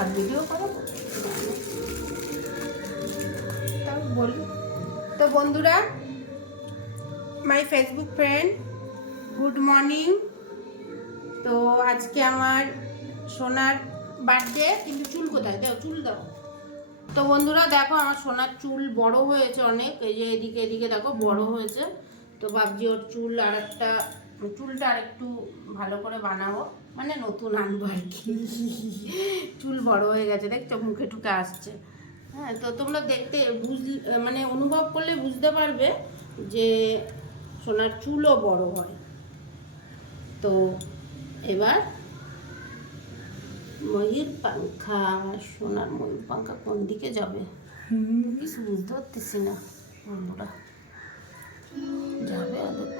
Short video করো। তাও বলি তো বন্ধুরা my Facebook friend good morning তো আজকে আমার সোনার বার্থডে কিন্তু চুল কোথায়? দাও, চুল দাও। তো বন্ধুরা, দেখো আমার সোনার চুল বড় হয়েছে অনেক। এই যে এদিকে এদিকে দেখো, বড় হয়েছে। তো ভাবছি ওর চুল আর একটা চুলটা আর একটু ভালো করে বানাবো। মানে নতুন আনব আর কি। চুল বড় হয়ে গেছে দেখছ? মুখে টুকে আসছে। হ্যাঁ তো তোমরা দেখতে বুঝ মানে অনুভব করলে বুঝতে পারবে যে সোনার চুলও বড় হয়। তো এবার ময়ূর পাঙ্খা সোনার ময়ূর পাঙ্খা কোন দিকে যাবে? কিছু বুঝতে পারতেছি না বন্ধুরা। যাবে ওদের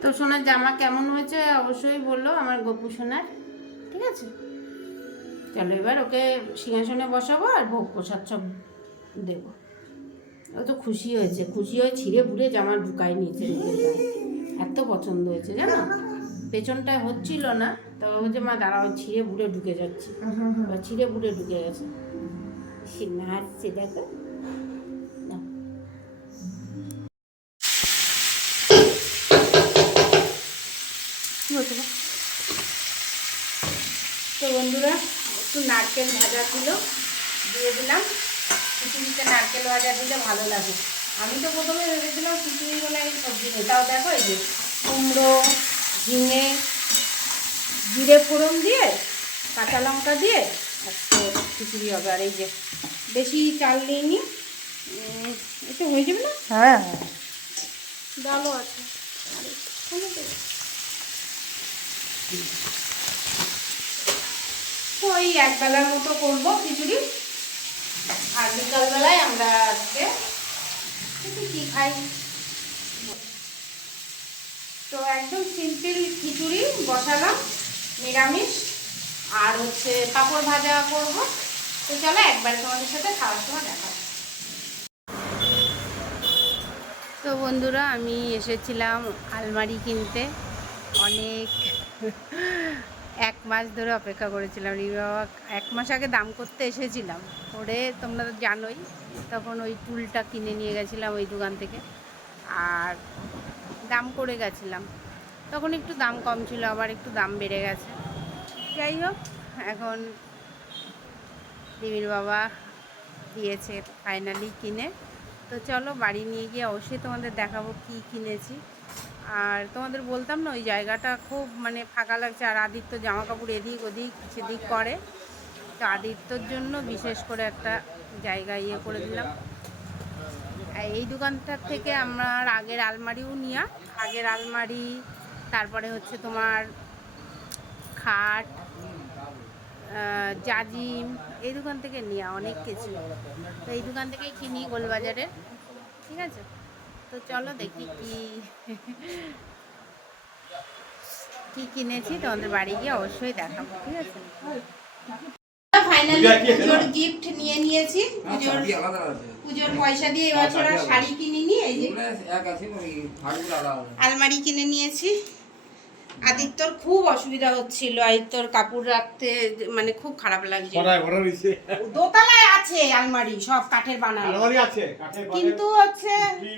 তো সোনার জামা কেমন হয়েছে অবশ্যই বলল আমার গপু সোনার। ঠিক আছে? চলো এবার ওকে সিংহাসনে বসাবো আর ভোগ প্রসাদ সব দেবো। ও তো খুশি হয়েছে খুশি হয়ে ছিঁড়ে বুড়ে জামা ঢুকাই নিয়েছে এত পছন্দ হয়েছে জানো? পেছনটায় হচ্ছিল না তো হচ্ছে মা দাঁড়াও ছিঁড়ে বুড়ে ঢুকে যাচ্ছে। ছিঁড়ে বুড়ে ঢুকে গেছে। সে নাচছে দেখো। বন্ধুরা একটু নারকেল ভাজা ছিল দিয়ে দিলাম। খিচুড়িতে নারকেল ভাজা দিলে ভালো লাগে। আমি তো প্রথমে ভেবেছিলাম খিচুড়ি বলে এই সবজি নেই তাও দেখো এই যে কুমড়ো ঝিঙে জিরে ফোড়ন দিয়ে কাঁচা লঙ্কা দিয়ে আজকে খিচুড়ি হবে। আর এই যে বেশি চাল নিইনি একটু হয়ে যাবে না? হ্যাঁ। ডালও আছে। আর একটুখানি দেবো। তো ওই এক বেলার মতো করব খিচুড়ি। আর বিকালবেলায় আমরা আজকে কি খাই? তো একদম সিম্পল খিচুড়ি বসালাম, নিরামিষ, আর হচ্ছে পাঁপড় ভাজা করব। তো চলো একবার তোমাদের সাথে খাওয়ার সময় দেখা তো বন্ধুরা, আমি এসেছিলাম আলমারি কিনতে। অনেক এক মাস ধরে অপেক্ষা করেছিলাম। রিমি বাবা এক মাস আগে দাম করতে এসেছিলাম। ওরে, তোমরা তো জানোই, তখন ওই টুলটা কিনে নিয়ে গেছিলাম ওই দোকান থেকে। আর দাম করে গেছিলাম। তখন একটু দাম কম ছিল, আবার একটু দাম বেড়ে গেছে। যাই হোক, এখন রিমির বাবা দিয়েছে ফাইনালি কিনে। তো চলো বাড়ি নিয়ে গিয়ে অবশ্যই তোমাদের দেখাবো কি কিনেছি। আর তোমাদের বলতাম না, ওই জায়গাটা খুব মানে ফাঁকা লাগছে, আর আদিত্য জামা কাপড় এদিক ওদিক সেদিক করে। তো আদিত্যর জন্য বিশেষ করে একটা জায়গা ইয়ে করে দিলাম। এই দোকানটার থেকে আমার আগের আলমারিও নিয়া, আগের আলমারি, তারপরে হচ্ছে তোমার খাট জাজিম, এই দোকান থেকে নেওয়া অনেক কিছু। তো এই দোকান থেকেই কিনি গোলবাজারের। ঠিক আছে? তো চলো দেখি কি কি কিনেছি তোমাদের বাড়ি গিয়ে অবশ্যই দেখাবো ঠিক আছে? ফাইনালি পুজোর গিফট নিয়ে নিয়েছি পুজোর পুজোর পয়সা দিয়ে এবছর আর শাড়ি কিনিনি এই যে আলমারি কিনে নিয়েছি। আদিত্যর খুব অসুবিধা হচ্ছিল আদিত্যর কাপড় রাখতে মানে খুব খারাপ লাগছে দোতলায় আছে আলমারি সব কাঠের বানানো। আলমারি আছে। কিন্তু হচ্ছে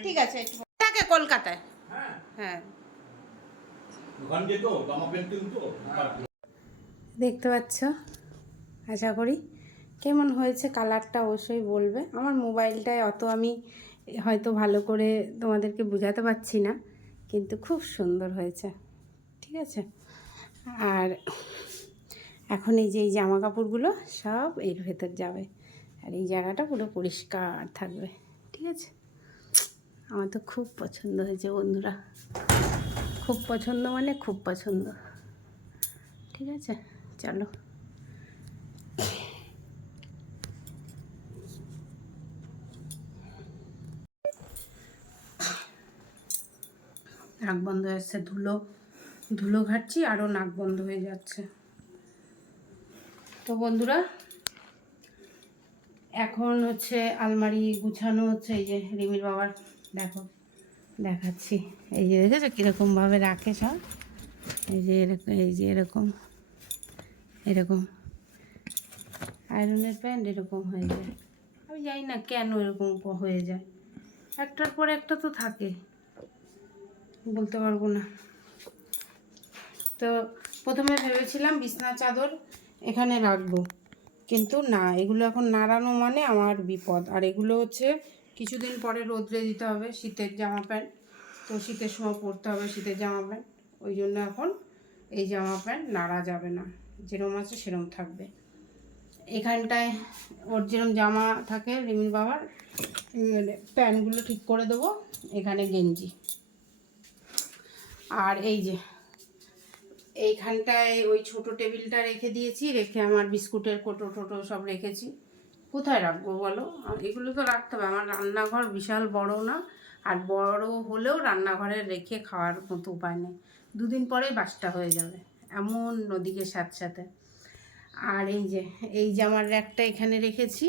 ঠিক আছে থাকে কলকাতায়। হ্যাঁ। হ্যাঁ। দেখতে পাচ্ছ? আশা করি। কেমন হয়েছে কালারটা অবশ্যই বলবে। আমার মোবাইলটায় অত আমি হয়তো ভালো করে তোমাদেরকে বোঝাতে পারছি না কিন্তু খুব সুন্দর হয়েছে। ঠিক আছে? আর এখন এই যে, এই জামা কাপড়গুলো সব এর ভেতর যাবে। আর এই জায়গাটা পুরো পরিষ্কার থাকবে, ঠিক আছে? আমার তো খুব পছন্দ হয়েছে বন্ধুরা। খুব পছন্দ মানে খুব পছন্দ। ঠিক আছে? চলো। নাক বন্ধ হয়ে যাচ্ছে ধুলো। ধুলো ঘাটছি আরও নাক বন্ধ হয়ে যাচ্ছে। তো বন্ধুরা, এখন হচ্ছে আলমারি গুছানো হচ্ছে, এই যে রিমির বাবার, দেখো, দেখাচ্ছি। এই যে দেখেছ কীরকমভাবে রাখে সব? এই যে এরকম এই যে এরকম এরকম। আয়রনের প্যান্ট এরকম হয়ে যায়। আমি জানি না কেন এরকম হয়ে যায়। একটার পর একটা তো থাকে। বলতে পারব না। তো প্রথমে ভেবেছিলাম বিছনা চাদর এখানে রাখব। কিন্তু না, এগুলো এখন নাড়ানো মানে আমার বিপদ। আর এগুলো হচ্ছে কিছুদিন পরে রোদ্রে দিতে হবে, শীতের জামা প্যান্ট। তো শীতের সময় পরতে হবে শীতের জামা প্যান্ট। ওই জন্য এখন এই জামা প্যান্ট নাড়া যাবে না। যেরম আছে সেরম থাকবে। এখানটায় ওর যেরম জামা থাকে রিমির বাবার এখানে প্যান্টগুলো ঠিক করে দেবো। এখানে গেঞ্জি। আর এই যে এইখানটায় ওই ছোট টেবিলটা রেখে দিয়েছি, রেখে আমার বিস্কুটের কোটো টোটো সব রেখেছি। কোথায় রাখব বলো? এগুলো তো রাখতে হবে, আমার রান্নাঘর বিশাল বড় না, আর বড় হলেও রান্নাঘরে রেখে খাওয়ার মতো উপায় নেই। দুদিন পরেই বাসটা হয়ে যাবে, এমন নদীকে সাথে সাথে। আর এই যে, এই জামার র্যাকটা এখানে রেখেছি,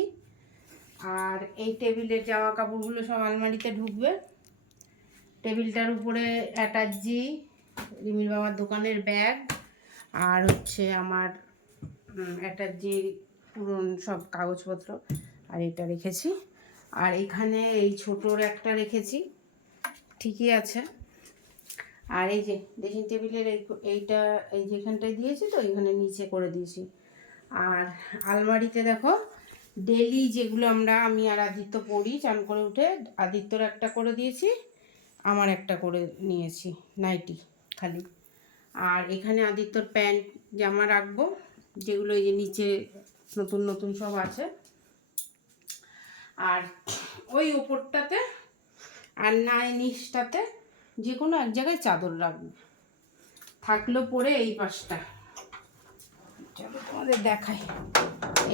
আর এই টেবিলের জামা কাপড়গুলো সব আলমারিতে ঢুকবে। টেবিলটার উপরে অ্যাটাচি রিমির বাবার দোকানের ব্যাগ আর হচ্ছে আমার একটা যে পুরন সব কাগজপত্র, আর এটা রেখেছি। আর এখানে এই ছোটোর একটা রেখেছি, ঠিকই আছে। আর এই যে ড্রেসিং টেবিলের এই এইটা, এই যেখানটায় দিয়েছি তো, এখানে নিচে করে দিয়েছি। আর আলমারিতে দেখো ডেলি যেগুলো আমরা, আমি আর আদিত্য পড়ি চান করে উঠে, আদিত্যর একটা করে দিয়েছি, আমার একটা করে নিয়েছি, নাইটি। খালি। আর এখানে আদিত্যর প্যান্ট জামা রাখব, যেগুলো এই যে নিচে নতুন নতুন সব আছে। আর ওই ওপরটাতে আর না এই নিচটাতে যে কোনো এক জায়গায় চাদর রাখব। থাকল পরে এই পাশটা। চলো তোমাদের দেখাই।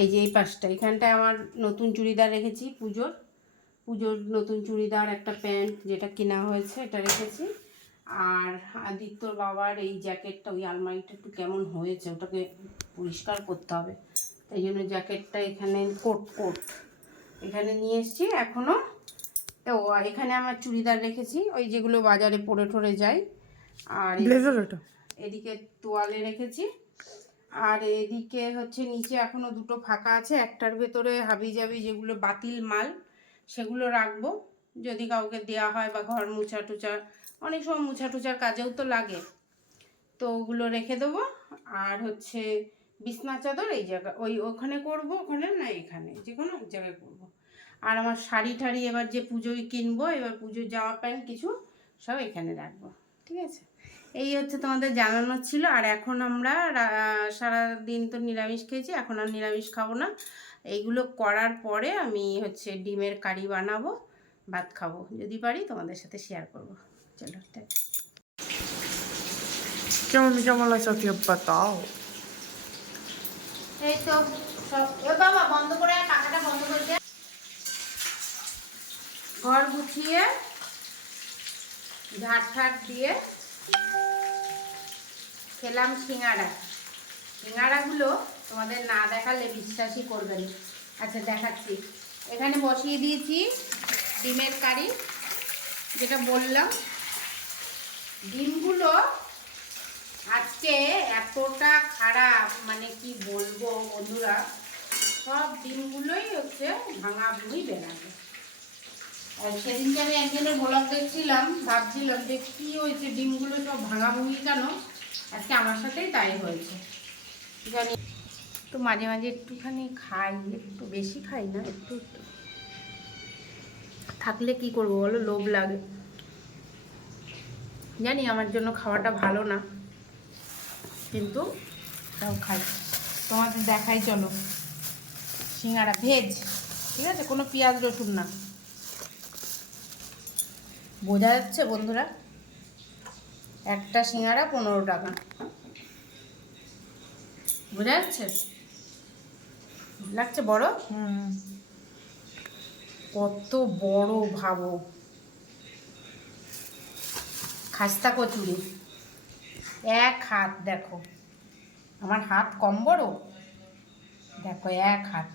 এই যে এই পাশটা। এখানটায় আমার নতুন চুড়িদার রেখেছি, পুজোর। পুজোর নতুন চুড়িদার, একটা প্যান্ট যেটা কেনা হয়েছে, এটা রেখেছি। আর আদিত্যর বাবার এই জ্যাকেটটা ওই আলমারিটা একটু কেমন হয়েছে ওটাকে পরিষ্কার করতে হবে। তাই জন্য জ্যাকেটটা এখানে কোট কোট। এখানে নিয়ে এসেছি এখনও তো এখানে আমার চুড়িদার রেখেছি ওই যেগুলো বাজারে পরে টরে যায় আর এদিকে তোয়ালে রেখেছি। আর এদিকে হচ্ছে নিচে এখনও দুটো ফাঁকা আছে একটার ভেতরে হাবি জাবি যেগুলো বাতিল মাল সেগুলো রাখব। যদি কাউকে দেওয়া হয় বা ঘর মুছা টুচা অনেক সময় মুছা টুচার কাজেও তো লাগে। তো ওগুলো রেখে দেবো। আর হচ্ছে বিছনা চাদর এই জায়গা ওই ওখানে করব, ওখানে না এখানে, যে কোনো এক জায়গায় করব। আর আমার শাড়ি টাড়ি এবার যে পুজোয় কিনবো, এবার পুজোর জামা প্যান্ট কিছু সব এখানে রাখব, ঠিক আছে? এই হচ্ছে তোমাদের জানানো ছিল। আর এখন আমরা রা- সারাদিন তো নিরামিষ খেয়েছি, এখন আর নিরামিষ খাব না। এইগুলো করার পরে আমি হচ্ছে ডিমের কারি বানাবো, ভাত খাব। যদি পারি তোমাদের সাথে শেয়ার করব। চলো। কেমন কেমন লাগছে তুই বাতাও এই তো সব বাবা বন্ধ করে পাখাটা বন্ধ করে দে। ঘর গুছিয়ে ঝাড় ঠাট দিয়ে খেলাম সিঙ্গাড়া সিঙ্গাড়াগুলো তোমাদের না দেখালে বিশ্বাসই করবে না। আচ্ছা দেখাচ্ছি। এখানে বসিয়ে দিয়েছি ডিমের কারি যেটা বললাম। ডিমগুলো আজকে এতটা খারাপ মানে কি বলব বন্ধুরা, সব ডিমগুলোই হচ্ছে ভাঙা ভুঁই বেড়াবে। আর সেদিনকে আমি একজনের ব্লগ দেখছিলাম, ভাবছিলাম যে কী হয়েছে ডিমগুলো সব ভাঙা ভুঁই কেন? আজকে আমার সাথেই তাই হয়েছে। জানি তো মাঝে মাঝে একটুখানি খাই, একটু বেশি খাই না, একটু একটু। থাকলে কি করব বলো, লোভ লাগে। জানি আমার জন্য খাওয়াটা ভালো না কিন্তু তাও খাই। তোমাদের দেখাই চলো। সিঙ্গারা ভেজ ঠিক আছে? কোনো পেঁয়াজ রসুন না। বোঝা যাচ্ছে বন্ধুরা? একটা সিঙ্গারা পনেরো টাকা। বোঝা যাচ্ছে? লাগছে বড়? হুম। কত বড় ভাবো। খাস্তা কচুরি। এক হাত, দেখো। আমার হাত কম বড়? দেখো, এক হাত।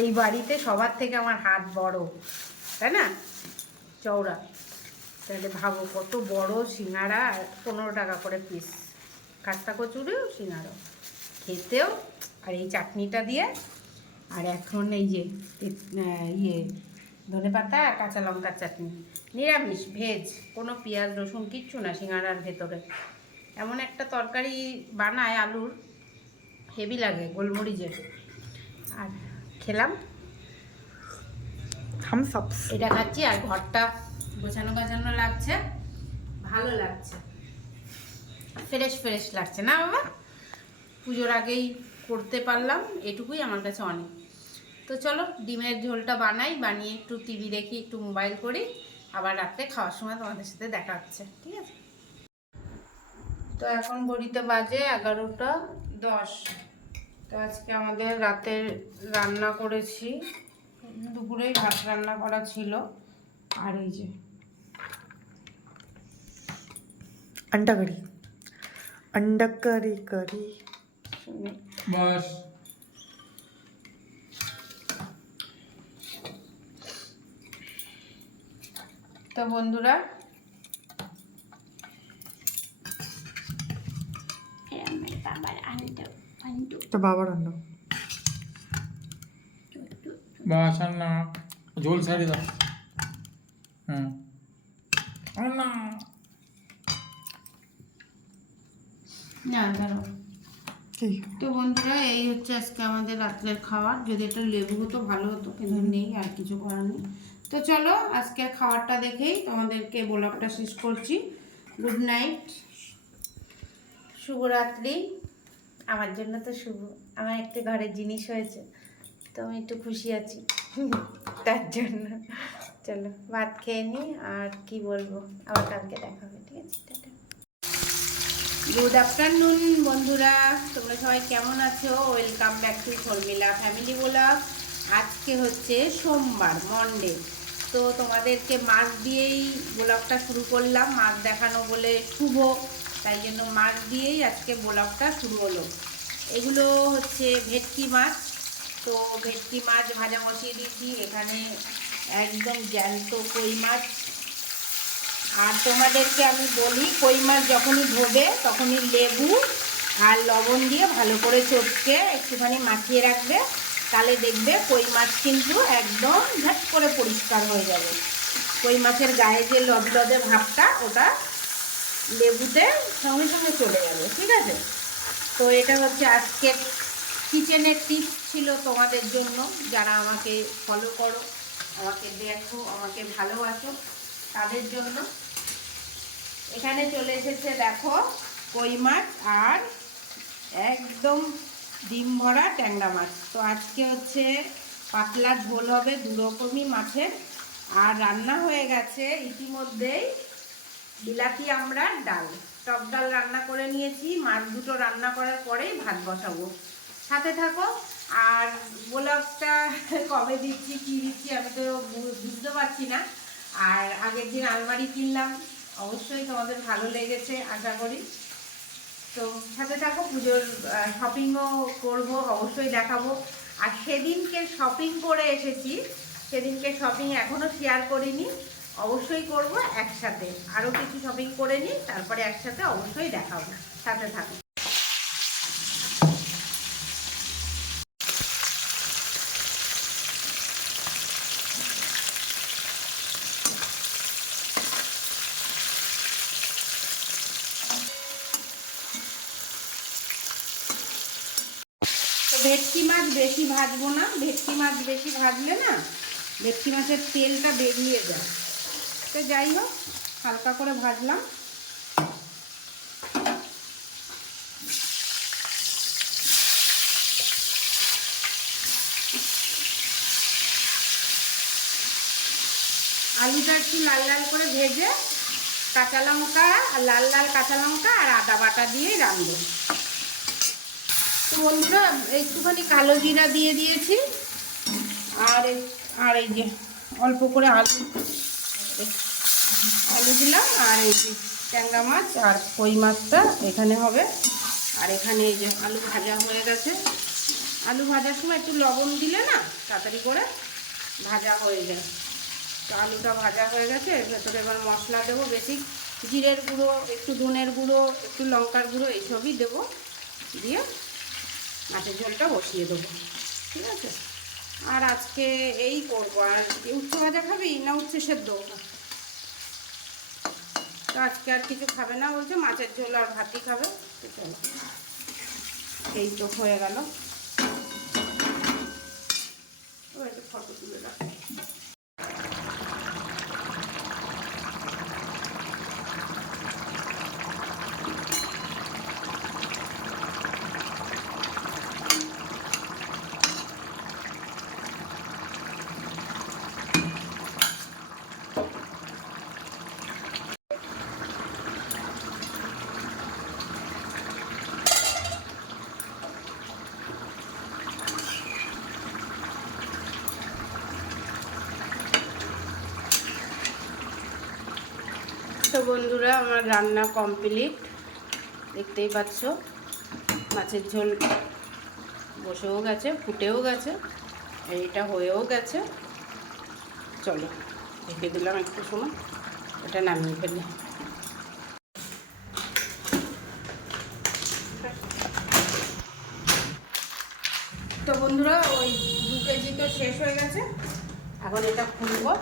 এই বাড়িতে সবার থেকে আমার হাত বড়, তাই না? চওড়া। তাহলে ভাবো, কত বড় সিঙ্গারা, পনেরো টাকা করে পিস কাস্তা কচুরিও, সিঙ্গারাও। খেতেও, আর এই চাটনিটা দিয়ে, আর এখন এই যে ইয়ে ধনে পাতা আর কাঁচা লঙ্কার চাটনি নিরামিষ ভেজ কোনো পেঁয়াজ রসুন কিচ্ছু না সিঙ্গারার ভেতরে। এমন একটা তরকারি বানায় আলুর হেভি লাগে গোলমরিচের। আর খেলাম. এটা খাচ্ছি আর ঘরটা গোছানো গোছানো লাগছে ভালো লাগছে। ফ্রেশ ফ্রেশ লাগছে না বাবা? পুজোর আগেই করতে পারলাম এটুকুই আমার কাছে অনেক। তো চলো ডিমের ঝোলটা বানাই বানিয়ে একটু টিভি দেখি একটু মোবাইল করি আবার রাত্রে খাওয়ার সময় তোমাদের সাথে দেখা হচ্ছে ঠিক আছে তো এখন ঘড়িতে বাজে এগারোটা দশ তো আজকে আমাদের রাতের রান্না করেছি দুপুরেই ভাত রান্না করা ছিল আর এই যে अंडा करी अंडा करी करी শুনে তো বন্ধুরা তো বাবা না। না। তো বন্ধুরা এই হচ্ছে আজকে আমাদের রাত্রের খাবার। যদি এটা লেবু হতো ভালো হতো কিন্তু নেই আর কিছু করার নেই। তো চলো আজকের খাবারটা দেখেই তোমাদেরকে ব্লগটা শেষ করছি। গুড নাইট শুভরাত্রি। আমার জন্য তো শুভ আমার একটা ঘরের জিনিস হয়েছে তো আমি একটু খুশি আছি। তার জন্য। চলো ভাত খেয়ে নিই আর কি বলব? আবার কালকে দেখা হবে ঠিক আছে? টাটা। গুড আফটারনুন বন্ধুরা। তোমরা সবাই কেমন আছো? Welcome back to Sharmila family blog আজকে হচ্ছে সোমবার মন্ডে তো তোমাদেরকে মাছ দিয়েই ব্লগটা শুরু করলাম। মাছ দেখানো বলে শুভ, তাই জন্য মাছ দিয়েই আজকে ব্লগটা শুরু হলো। এগুলো হচ্ছে ভেটকি মাছ। তো ভেটকি মাছ, ভাজা বসিয়ে দিয়েছি। এখানে একদম জ্যান্ত কই মাছ। আর তোমাদেরকে আমি বলি, কই মাছ যখনই ধোবে তখনই লেবু আর লবণ দিয়ে ভালো করে চটকে একটুখানি মাখিয়ে রাখবে। তাহলে দেখবে কই মাছ কিন্তু একদম ঝট করে পরিষ্কার হয়ে যাবে। কই মাছের গায়ে যে লদ লদে ভাবটা, ওটা লেবুতে সঙ্গে সঙ্গে চলে যাবে, ঠিক আছে? তো এটা হচ্ছে আজকের কিচেনের টিপস ছিল তোমাদের জন্য। যারা আমাকে ফলো করো, আমাকে দেখো, আমাকে ভালোবাসো, তাদের জন্য। এখানে চলে এসেছে, দেখো, কই মাছ আর একদম ডিম ভরা ট্যাংরা মাছ। তো আজকে হচ্ছে পাতলা ঝোল হবে দু রকমই মাছের। আর রান্না হয়ে গেছে ইতিমধ্যেই বিলাতি আমরা ডাল। টক ডাল রান্না করে নিয়েছি, মাছ দুটো রান্না করার পরেই ভাত বসাবো। সাথে থাকো। আর গোলাপটা কবে দিচ্ছি, কী দিচ্ছি আমি তো বুঝতে পারছি না। আর আগের দিন আলমারি কিনলাম। অবশ্যই তোমাদের ভালো লেগেছে, আশা করি। তো সাথে থাকো, পুজোর শপিংও করব, অবশ্যই দেখাবো। আর সেদিনকে শপিং করে এসেছি। সেদিনকে শপিং এখনও শেয়ার করিনি। অবশ্যই করব একসাথে। আরও কিছু শপিং করে নিই, তারপরে একসাথে অবশ্যই দেখাবো। সাথে থাকো তো ভেটকি মাছ বেশি ভাজবো না, ভেটকি মাছ বেশি ভাজলে না ভেটকি মাছের তেলটা বেরিয়ে যায়। তো যাই হোক, হালকা করে ভাজলাম। আলুটা একটু লাল লাল করে ভেজে কাঁচা লঙ্কা লাল লাল কাঁচা লঙ্কা আর আদা বাটা দিয়েই রাঁধবো। তো একটুখানি কালো জিরা দিয়ে দিয়েছি। আর আর এই যে অল্প করে আলু আলু দিলাম, আর এই যে ট্যাংরা মাছ আর কই মাছটা এখানে হবে। আর এখানে এই যে আলু ভাজা হয়ে গেছে। আলু ভাজার সময় একটু লবণ দিলে না, তাড়াতাড়ি করে ভাজা হয়ে যায়। তো আলুটা ভাজা হয়ে গেছে ভেতরে এবার মশলা দেবো, বেশি জিরের গুঁড়ো, একটু ধনের গুঁড়ো, একটু লঙ্কার গুঁড়ো, এইসবই দেবো। দিয়ে মাছের ঝোলটা বসিয়ে দেবো, ঠিক আছে? আর আজকে এই করব। আর উচ্ছে ভাজা খাবি না উচ্ছে সেদ্ধ তো আজকে আর কিছু খাবে না, বলছে মাছের ঝোল আর ভাতই খাবে। এই তো হয়ে গেল। ফটো তুলে রাখ। বন্ধুরা, আমার রান্না কমপ্লিট দেখতেই পাচ্ছ, মাছের ঝোল বসেও গেছে, ফুটেও গেছে, এইটা হয়েও গেছে। চলো, ঢেকে দিলাম একটু সময়, এটা নামিয়ে ফেলি। তো বন্ধুরা, ওই দু কেজি তো শেষ হয়ে গেছে, এখন এটা খুলবো,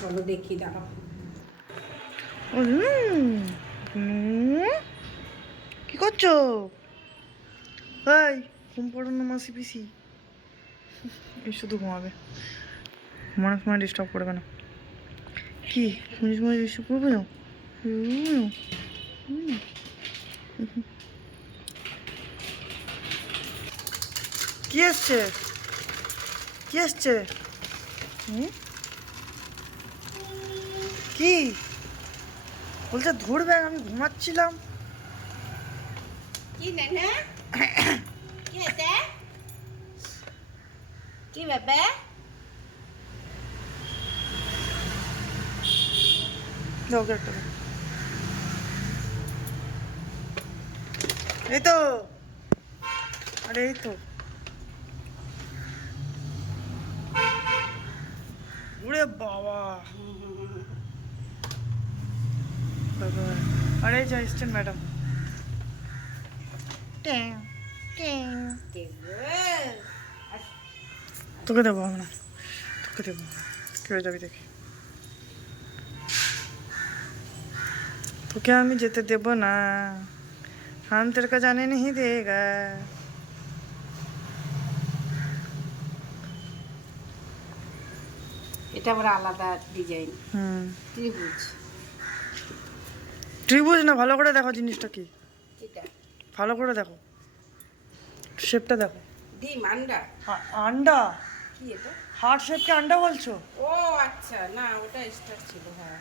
চলো দেখি দাঁড়াও। কি করছ? ঘুম পড়ানো মাসি পিসি। শুধু ঘুমাবে। ঘুমানোর সময় ডিস্টার্ব করবে না। কি তুমি সময় ডিস্টার্ব করবে না। কি এসছে? কি এসছে? কি? বলছে ধরবে আমি ঘুমাচ্ছিলাম। কি নেনে? কি ব্যাপার? দাও। এই তো। আরে এই তো। বাবা। ভগবান আর এই ম্যাডাম তোকে দেবো আমরা। তোকে দেবো কেউ যাবি দেখি। তোকে আমি যেতে দেব না। হাম তোর কা জানে নেই দেগা। এটা আবার আলাদা ডিজাইন হুম। ত্রিভুজ ত্রিভুজ না ভালো করে দেখো জিনিসটা কি। ভালো করে দেখো। শেপটা দেখো। ডিম আন্ডা। আন্ডা? কি এটা? হার্ট শেপকে আন্ডা বলছো? ও আচ্ছা। না ওটা স্টার ছিল। হ্যাঁ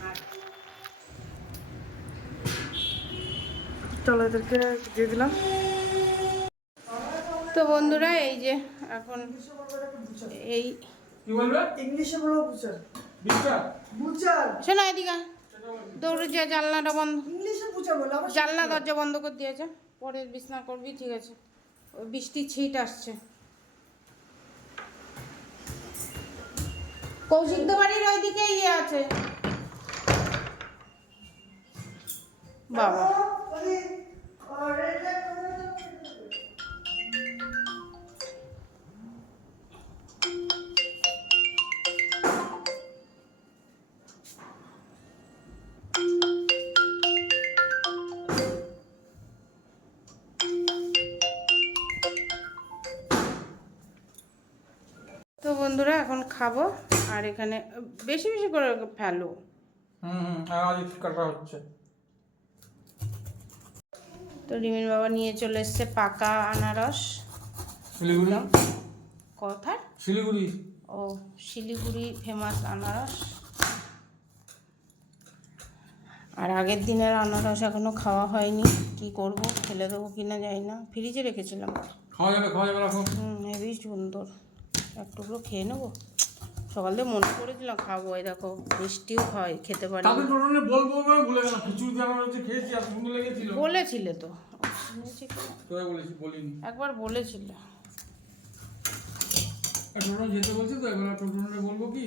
হ্যাঁ চলো এদেরকে দিয়ে দিলাম। তো বন্ধুরা এই যে এখন এই কি বলবে? ইংলিশে বলো বুচার বুচার শোনো এদিকে। দৌড়ে যে জানলাটা বন্ধ। জানলা দরজা বন্ধ করে দিয়েছে। পরে বিছনা করবি ঠিক আছে। ওই বৃষ্টি ছিট আসছে। কৌশিক বাড়ির ওইদিকে ইয়ে আছে। বাবা। খাব আর এখানে বেশি বেশি করে ফেলো। তো রিমির বাবা নিয়ে চলে এসছে পাকা আনারস। শিলিগুড়ি? কথার শিলিগুড়ি। ও শিলিগুড়ি ফেমাস আনারস। আর আগের দিনের আনারস এখনও খাওয়া হয়নি। কি করব ফেলে দেবো কিনা জানি না। ফ্রিজে রেখেছিলাম। খাওয়া যাবে খাওয়া যাবে হুম হেবি সুন্দর। এক টুকরো খেয়ে নেব? সকাল থেকে মনে করেছিলাম খাব এই দেখো মিষ্টিও খাওয়াই খেতে পারি। টোটনে বলব ভুলে গেলাম খিচুড়ি খেয়েছি আর সুন্দর লেগেছিল। বলেছিলে তো। বলেছি বলিনি। একবার বলেছিল। আর যেতে বলছি তো এবার টোটো বলব কি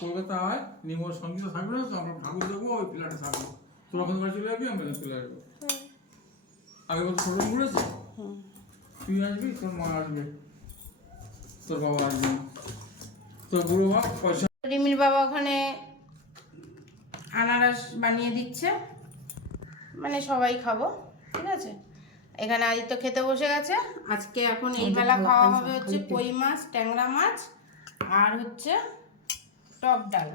কলকাতা আয় নিমোর সংগীত থাকবে না তো আমরা ঠাকুর দেখব ওই ফ্ল্যাটে থাকব। তোর ওখানে বাড়ি চলে যাবি আমরা এখানে চলে আসব? আগে বলতো ছোট ঘুরেছে? তুই আসবি তোর মা আসবে। তোর বাবা আসবে রিমির বাবা ওখানে আনারস বানিয়ে দিচ্ছে। মানে সবাই খাব ঠিক আছে? এখানে আদিত্য খেতে বসে গেছে। আজকে এখন এই বেলা খাওয়া হবে হচ্ছে কই মাছ ট্যাংরা মাছ আর হচ্ছে টক ডাল।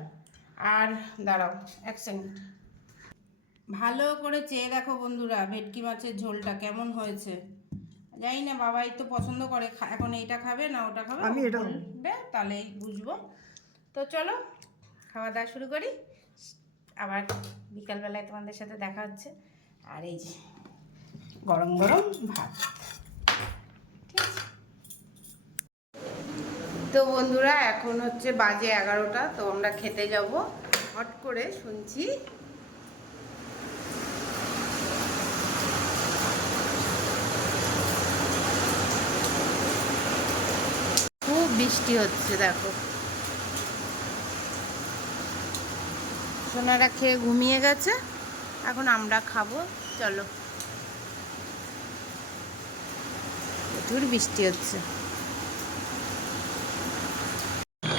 আর দাঁড়াও এক সেকেন্ড ভালো করে চেয়ে দেখো বন্ধুরা ভেটকি মাছের ঝোলটা কেমন হয়েছে। জানি না বাবাই তো পছন্দ করে এখন এইটা খাবে না ওটা খাবে? আমি এটা। বলবে তাহলেই বুঝব। তো চলো খাওয়া দাওয়া শুরু করি। আবার বিকালবেলায় তোমাদের সাথে দেখা হচ্ছে। আর এই যে গরম গরম ভাত। ঠিক আছে? তো বন্ধুরা এখন হচ্ছে বাজে এগারোটা তো আমরা খেতে যাব। হট করে শুনছি খুব বৃষ্টি হচ্ছে, দেখো। সোনারা খেয়ে ঘুমিয়ে গেছে। এখন আমরা খাব, চলো। প্রচুর বৃষ্টি হচ্ছে।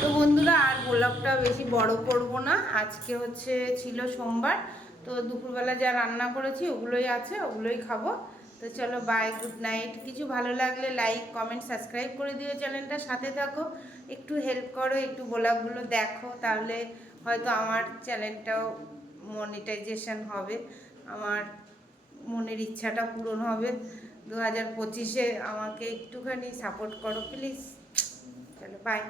তো বন্ধুরা, আর গোলাপটা বেশি বড় করব না। আজকে হচ্ছে ছিল সোমবার, তো দুপুরবেলা যা রান্না করেছি ওগুলোই আছে, ওগুলোই খাব। তো চলো বাই গুড নাইট কিছু ভালো লাগলে লাইক কমেন্ট সাবস্ক্রাইব করে দিও চ্যানেলটা সাথে থাকো। একটু হেল্প করো, একটু ব্লগগুলো দেখো, তাহলে হয়তো আমার চ্যানেলটাও মনিটাইজেশন হবে। আমার মনের ইচ্ছাটা পূরণ হবে। দু হাজার পঁচিশে আমাকে একটুখানি সাপোর্ট করো প্লিজ চলো বাই